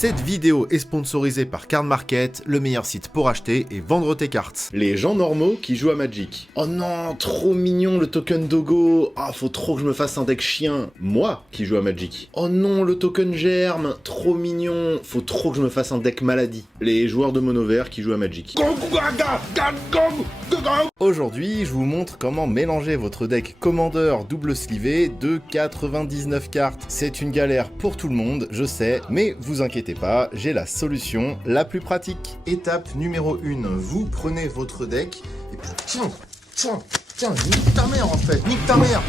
Cette vidéo est sponsorisée par Card Market, le meilleur site pour acheter et vendre tes cartes. Les gens normaux qui jouent à Magic. Oh non, trop mignon le token Dogo. Ah, faut trop que je me fasse un deck chien. Moi qui joue à Magic. Oh non, le token Germe. Trop mignon. Faut trop que je me fasse un deck maladie. Les joueurs de mono vert qui jouent à Magic. Aujourd'hui, je vous montre comment mélanger votre deck Commander double sleeve de 99 cartes. C'est une galère pour tout le monde, je sais, mais vous inquiétez pas, j'ai la solution la plus pratique. Étape numéro 1, vous prenez votre deck et puis tiens, nique ta mère en fait, nique ta mère.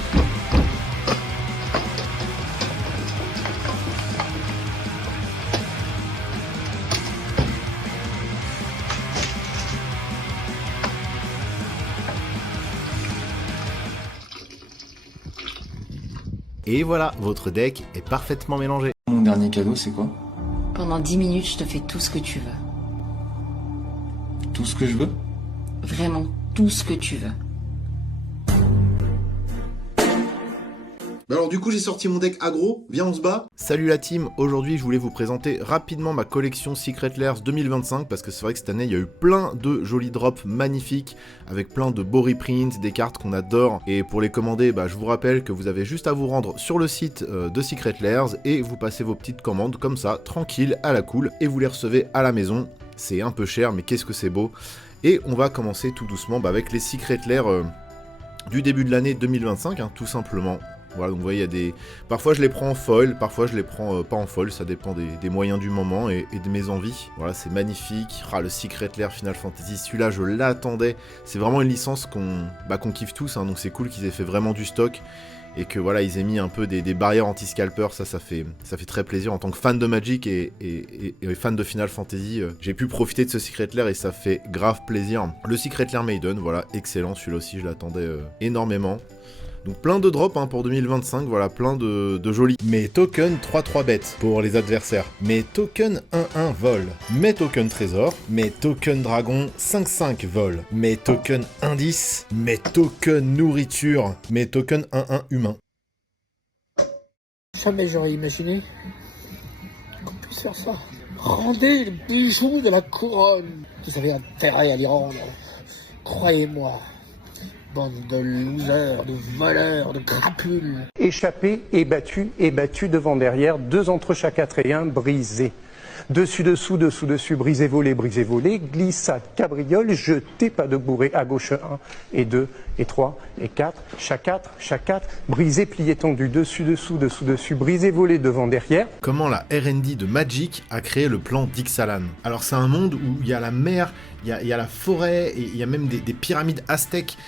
Et voilà, votre deck est parfaitement mélangé. Mon dernier cadeau, c'est quoi? Pendant 10 minutes, je te fais tout ce que tu veux. Tout ce que je veux? Vraiment, tout ce que tu veux. Alors du coup j'ai sorti mon deck aggro, viens on se bat. Salut la team, aujourd'hui je voulais vous présenter rapidement ma collection Secret Lairs 2025 parce que c'est vrai que cette année il y a eu plein de jolis drops magnifiques avec plein de beaux reprints, des cartes qu'on adore et pour les commander je vous rappelle que vous avez juste à vous rendre sur le site de Secret Lairs et vous passez vos petites commandes comme ça, tranquille, à la cool et vous les recevez à la maison. C'est un peu cher mais qu'est-ce que c'est beau. Et on va commencer tout doucement avec les Secret Lairs du début de l'année 2025 tout simplement. Voilà, donc vous voyez, il y a des... Parfois je les prends en foil, parfois je les prends pas en foil, ça dépend des moyens du moment et de mes envies. Voilà, c'est magnifique. Ah, le Secret Lair Final Fantasy, celui-là je l'attendais. C'est vraiment une licence qu'on kiffe tous, donc c'est cool qu'ils aient fait vraiment du stock. Et que voilà, ils aient mis un peu des barrières anti-scalper, ça fait très plaisir. En tant que fan de Magic et fan de Final Fantasy, j'ai pu profiter de ce Secret Lair et ça fait grave plaisir. Le Secret Lair Maiden, voilà, excellent, celui-là aussi je l'attendais énormément. Donc plein de drops pour 2025, voilà, plein de jolis. Mes tokens 3-3 bêtes pour les adversaires. Mes tokens 1-1 vol. Mes tokens trésor. Mes tokens dragon 5-5 vol. Mes tokens indice. Mes tokens nourriture. Mes tokens 1-1 humain. Jamais j'aurais imaginé qu'on puisse faire ça. Rendez le bijou de la couronne. Vous avez intérêt à l'y rendre. Croyez-moi. Bande de losers, de voleurs, de crapules. Échappé et battu devant derrière, 2 entre chaque 4 et 1, brisé. Dessus, dessous, brisé, volé, glissade, cabriole, jeté, pas de bourré, à gauche 1 et 2 et 3 et 4, chaque 4, brisé, plié, tendu, dessus, brisé, volé, devant, derrière. Comment la R&D de Magic a créé le plan d'Ixalan. Alors c'est un monde où il y a la mer, il y a la forêt, et il y a même des pyramides aztèques,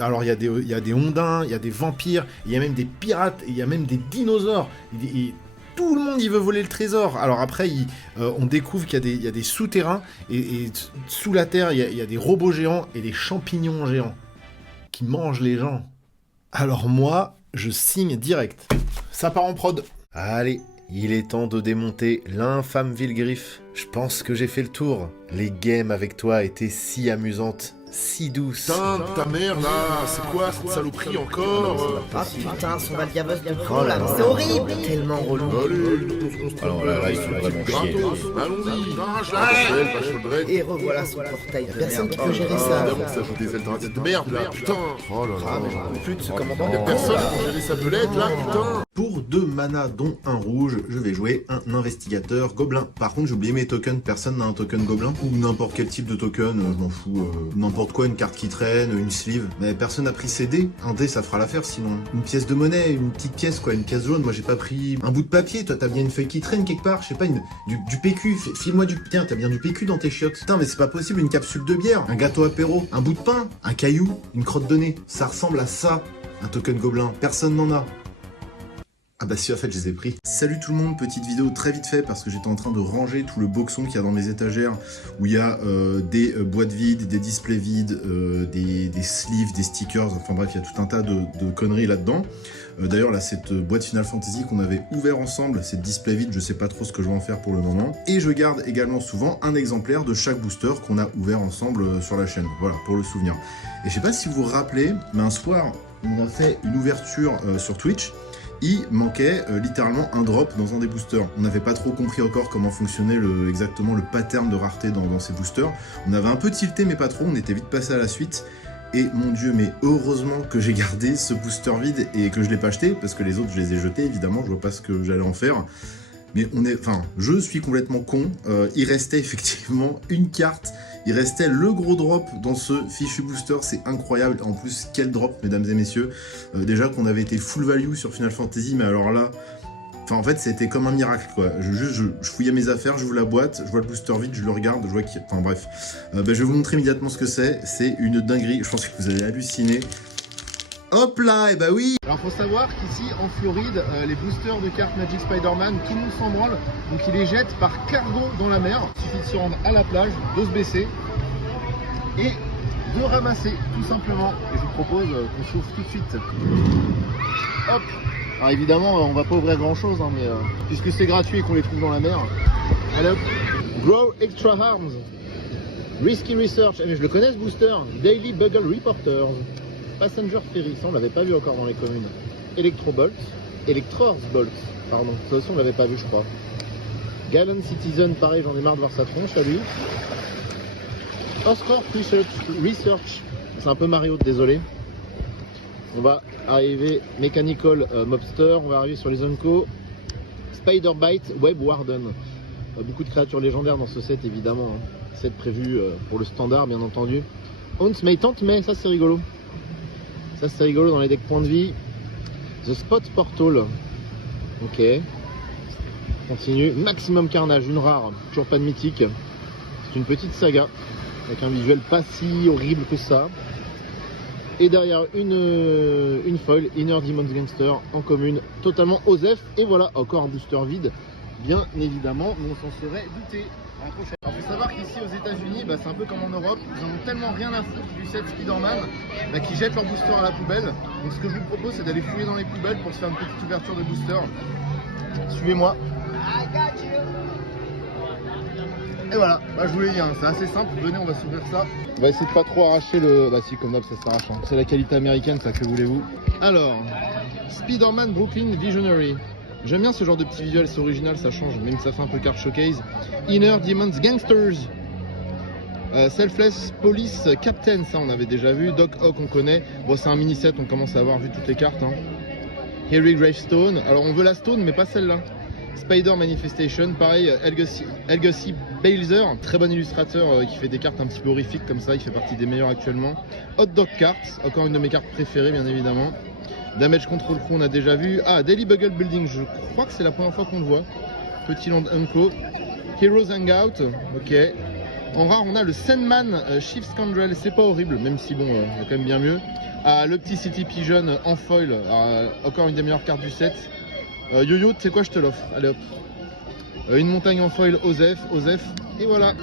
alors il y a des ondins, il y a des vampires, il y a même des pirates, il y a même des dinosaures, tout le monde il veut voler le trésor. Alors après on découvre qu'il y a des souterrains et sous la terre il y a des robots géants et des champignons géants qui mangent les gens. Alors moi je signe direct. Ça part en prod. Allez, il est temps de démonter l'infâme Vilgriffe. Je pense que j'ai fait le tour. Les games avec toi étaient si amusantes. Si douce. Putain, ta mère là, c'est quoi cette saloperie encore? Ah putain, son Valgavos de con là, c'est horrible, tellement relou. Alors là, il faut vraiment chier. Allons-y, Et revoilà son portail de personne qui peut gérer ça. Évidemment que ça joue des alternatives de merde là, putain. Oh là là. Plus de ce commandant Y'a de personne pour gérer sa belette là, putain. Pour 2 mana dont un rouge, je vais jouer un investigateur gobelin. Par contre j'ai oublié mes tokens, personne n'a un token gobelin. Ou n'importe quel type de token, je m'en fous. N'importe quoi, une carte qui traîne, une sleeve. Mais personne n'a pris ses dés. Un dé ça fera l'affaire sinon. Une pièce de monnaie, une petite pièce quoi, une pièce jaune. Moi j'ai pas pris un bout de papier, toi t'as bien une feuille qui traîne quelque part, je sais pas, du PQ. File-moi du... Tiens, t'as bien du PQ dans tes chiottes. Putain mais c'est pas possible, une capsule de bière, un gâteau apéro, un bout de pain, un caillou, une crotte de nez. Ça ressemble à ça, un token gobelin. Personne n'en a. Ah bah si, en fait je les ai pris. Salut tout le monde, petite vidéo très vite fait parce que j'étais en train de ranger tout le boxon qu'il y a dans mes étagères où il y a des boîtes vides, des displays vides, des sleeves, des stickers, enfin bref il y a tout un tas de conneries là-dedans. D'ailleurs là cette boîte Final Fantasy qu'on avait ouvert ensemble, cette display vide, je sais pas trop ce que je vais en faire pour le moment. Et je garde également souvent un exemplaire de chaque booster qu'on a ouvert ensemble sur la chaîne, voilà pour le souvenir. Et je sais pas si vous vous rappelez, mais un soir on a fait une ouverture sur Twitch. il manquait littéralement un drop dans un des boosters. On n'avait pas trop compris encore comment fonctionnait exactement le pattern de rareté dans ces boosters. On avait un peu tilté mais pas trop, on était vite passé à la suite. Et mon dieu, mais heureusement que j'ai gardé ce booster vide et que je l'ai pas acheté, parce que les autres je les ai jetés évidemment, je vois pas ce que j'allais en faire. Mais je suis complètement con, il restait effectivement une carte, il restait le gros drop dans ce fichu booster, c'est incroyable. En plus, quel drop mesdames et messieurs, déjà qu'on avait été full value sur Final Fantasy, mais alors là, en fait c'était comme un miracle quoi. Je fouillais mes affaires, j'ouvre la boîte, je vois le booster vide, je le regarde, je vois qu'il... Enfin bref, je vais vous montrer immédiatement ce que c'est une dinguerie, je pense que vous allez halluciner. Hop là, et bah oui. Alors faut savoir qu'ici en Floride, les boosters de cartes Magic Spider-Man, tout le monde s'en branle, donc ils les jettent par cargo dans la mer. Il suffit de se rendre à la plage, de se baisser et de ramasser tout simplement. Et je vous propose qu'on s'ouvre tout de suite. Hop. Alors évidemment, on va pas ouvrir grand chose, hein, mais puisque c'est gratuit et qu'on les trouve dans la mer. Allez hop. Grow Extra Arms. Risky Research. Mais je le connais ce booster. Daily Bugle Reporters. Passenger Ferry, ça on l'avait pas vu encore dans les communes. Electrobolt, pardon, ça aussi on l'avait pas vu je crois. Gallant Citizen, pareil, j'en ai marre de voir sa tronche à lui. Oscorp Research, c'est un peu Mario, désolé. On va arriver, Mechanical Mobster, on va arriver sur les Unco. Spider-Bite, Web Warden. Beaucoup de créatures légendaires dans ce set évidemment. Hein. Set prévu pour le standard bien entendu. Tante May, ça c'est rigolo. Ça c'est rigolo dans les decks points de vie. The Spot Portal. Ok. Continue. Maximum Carnage, une rare. Toujours pas de mythique. C'est une petite saga. Avec un visuel pas si horrible que ça. Et derrière une foil. Inner Demon's Gangster en commune. Totalement OZEF. Et voilà, encore un booster vide. Bien évidemment, mais on s'en serait douté. Alors, il faut savoir qu'ici aux États-Unis, c'est un peu comme en Europe, ils en ont tellement rien à foutre du set Spider-Man qu'ils jettent leur booster à la poubelle. Donc ce que je vous propose, c'est d'aller fouiller dans les poubelles pour se faire une petite ouverture de booster. Suivez-moi. Et voilà, je vous l'ai dit, c'est assez simple. Venez, on va s'ouvrir ça. On va essayer de pas trop arracher le... Bah si, comme d'hab, ça s'arrache. Hein. C'est la qualité américaine, ça, que voulez-vous. Alors, Spider-Man Brooklyn Visionary. J'aime bien ce genre de petit visuel, c'est original, ça change, même si ça fait un peu carte showcase. Inner Demon's Gangsters. Selfless Police Captain, ça on avait déjà vu. Doc Ock on connaît. Bon, c'est un mini set, on commence à avoir vu toutes les cartes. Hein. Harry Gravestone. Alors on veut la Stone, mais pas celle-là. Spider Manifestation, pareil. Elgusy Balezer, très bon illustrateur qui fait des cartes un petit peu horrifiques comme ça, il fait partie des meilleurs actuellement. Hot Dog Cards, encore une de mes cartes préférées bien évidemment. Damage Control Crew on a déjà vu. Ah, Daily Bugle Building, je crois que c'est la première fois qu'on le voit. Petit Land Unco. Heroes Hangout, ok. En rare on a le Sandman Chief Scoundrel, c'est pas horrible, même si bon, il y a quand même bien mieux. Ah, le petit City Pigeon en foil, encore une des meilleures cartes du set. Yo-Yo, tu sais quoi, je te l'offre, allez hop. Une montagne en foil, OZEF, et voilà.